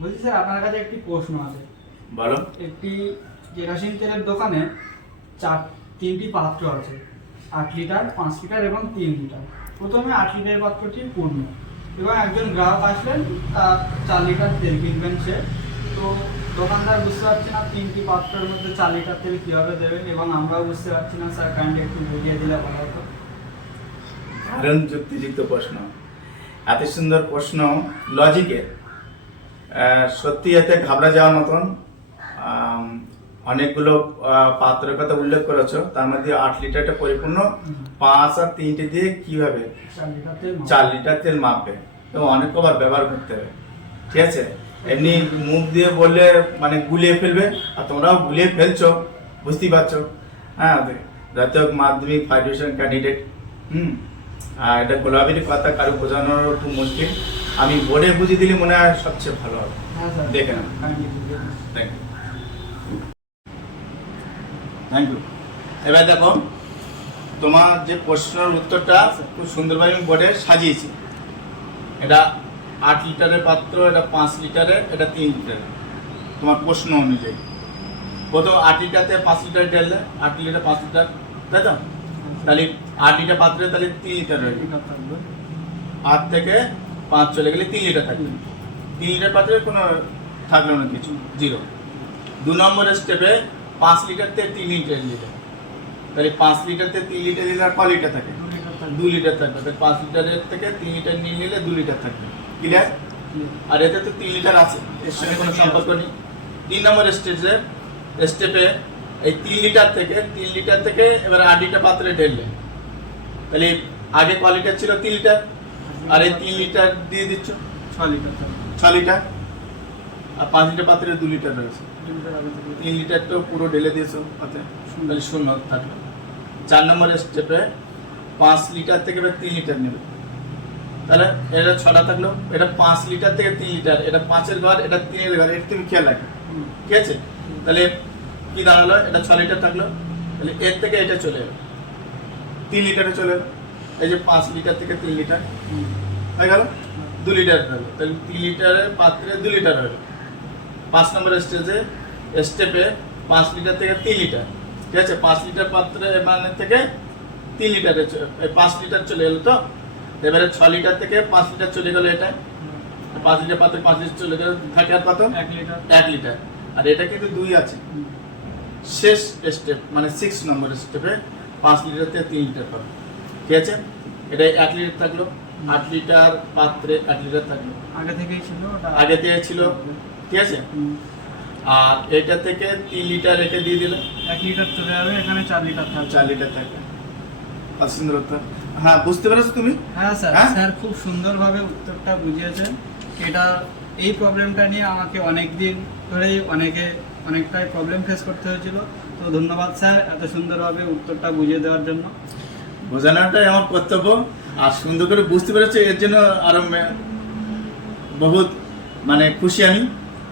বলছি স্যার আপনার কাছে একটি প্রশ্ন আছে। বলো। একটি কেরোসিন তেলের দোকানে তিনটি পাত্র আছে, 8 লিটার, 5 লিটার এবং 3 লিটার। প্রথমে 8 লিটারের পাত্রটি পূর্ণ এবং একজন গ্রাহক আসলেন, তার 4 লিটার তেল কিনবেন সে। তো দোকানদার বুঝতে পারছে না তিনটি পাত্রের মধ্যে 4 লিটার তেল কীভাবে দেবেন, এবং আমরাও বুঝতে পারছি না। স্যার কাইন্ডলি একটু বুঝিয়ে দিলে ভালো হতো। দারুণ যুক্তিযুক্ত প্রশ্ন, এত সুন্দর প্রশ্ন, লজিকে সত্যি এতে ঘাবড়া যাওয়ার মতন। অনেকগুলো পাত্রের কথা উল্লেখ করেছো, তার মধ্যে 8 লিটারটা পরিপূর্ণ, 5 আর 3টে দিয়ে কিভাবে 4 লিটার তেল মাপবে, তো অনেক কবার ব্যবহার করতে হবে। ঠিক আছে, এমনি মুখ দিয়ে বললে মানে গুলিয়ে ফেলবে, আর তোমরাও গুলিয়ে ফেলছো, বুঝতেই পারছো। হ্যাঁ, যাতে হোক মাধ্যমিক ফাউন্ডেশন ক্যান্ডিডেট। আর এটা গোলাপির কথা কারো বোঝানোর খুব মুশকিল। আমি বোর্ডে বুঝিয়ে দিলে মনে হয় সবচেয়ে ভালো হবে। দেখে না, থ্যাংক ইউ। এবার দেখো, তোমার যে প্রশ্নের উত্তরটা খুব সুন্দরভাবে আমি বোর্ডে সাজিয়েছি। এটা 8 লিটারের পাত্র, এটা 5 লিটারের, এটা 3 লিটারের। তোমার প্রশ্ন অনুযায়ী প্রথম 8 লিটারতে 5 লিটার ঢেললে, 8 লিটার 5 লিটার, তাই তো? তাহলে 8 লিটার পাত্রে তাহলে 3 লিটার হয়ে গেল। 8 থেকে 5 চলে গেলে 3 লিটার থাকবে। 3 লিটার পাত্রে কোনো থাকলো না কিছু, 0। 2 নম্বরের স্টেপে 5 লিটার থেকে 3 লিটার নিলে, তাহলে 5 লিটার থেকে 3 লিটার নিলে আর ক লিটার থাকে? 2 লিটার থাকবে। তাহলে 5 লিটারের থেকে 3 লিটার নিয়ে নিলে 2 লিটার থাকবে। ক্লিয়ার? আর এতে তো 3 লিটার আছে, এর সঙ্গে কোনো সম্পর্ক নেই। 3 নম্বরের স্টেপে এই 3 লিটার থেকে এবার 8 লিটার পাত্রে ঢেললে, তাহলে আগে ক লিটার ছিল? 3 লিটার, আর এই 3 লিটার দিয়ে দিচ্ছ 6 লিটার, আর 5 লিটার পাত্রে 2 লিটার রয়েছে। 3 লিটার তো পুরো ঢেলে দিয়েছো পাত্রে, তাহলে 0 থাকবে। 4 নম্বরের স্টেপে 5 লিটার থেকে এবার 3 লিটার নেবে, তাহলে এটা 6টা থাকলো। এটা 5 লিটার থেকে 3 লিটার, এটা 5-এর ঘর, এটা 3-এর ঘর, এটা তুমি খেয়াল রাখবে। ঠিক আছে, তাহলে কি দাঁড়ালো? এটা 6 লিটার থাকলো, তাহলে এর থেকে এটা চলে এলো 3 লিটারে চলে এলো। এই যে 5 লিটার থেকে 3 লিটার হয়ে গেল, 2 লিটার থাকলো, তাহলে 3 লিটারের পাত্রে 2 লিটার হলো। 5 নম্বরের স্টেপে 5 লিটার থেকে 3 লিটার, ঠিক আছে, 5 লিটার পাত্রে মানে থেকে 3 লিটারে 5 লিটার চলে এলো। তো এবারে 6 লিটার থেকে 5 লিটার চলে গেল, এটা 5 লিটার পাত্রে 5 লিটার চলে গেল, থাকে আর কত? 1 লিটার। আর এটা কিন্তু 2 আছে। শেষ স্টেপ মানে 6 নম্বরের স্টেপে 5 লিটার থেকে 3 লিটার পাবে। ঠিক আছে, এটা 1 লিটার থাকলো, 8 লিটার পাত্রে 1 লিটার থাকলো, আগে থেকে ছিল। ঠিক আছে, আর এটা থেকে 3 লিটার রেখে দিয়ে দিলে 1 লিটার চলে যাবে, এখানে 4 লিটার থাকবে। 4 লিটার থাকবে। সুন্দর উত্তর। হ্যাঁ, বুঝতে পেরেছো তুমি? হ্যাঁ স্যার, স্যার খুব সুন্দরভাবে উত্তরটা বুঝিয়েছেন। এটা এই প্রবলেমটা নিয়ে আমাকে অনেক দিন ধরেই অনেকটাই প্রবলেম ফেস করতে হয়েছিল। তো ধন্যবাদ স্যার এত সুন্দরভাবে উত্তরটা বুঝিয়ে দেওয়ার জন্য। বোঝানোটাই আমার কর্তব্য, আর সুন্দর করে বুঝতে পেরেছো এর জন্য আরো বহুত মানে খুশি আমি।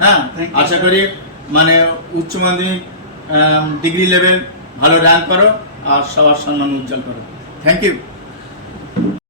হ্যাঁ, আশা করি মানে উচ্চ মাধ্যমিক ডিগ্রি লেভেল ভালো র্যাঙ্ক করো আর সবার সম্মান উজ্জ্বল করো। Thank you.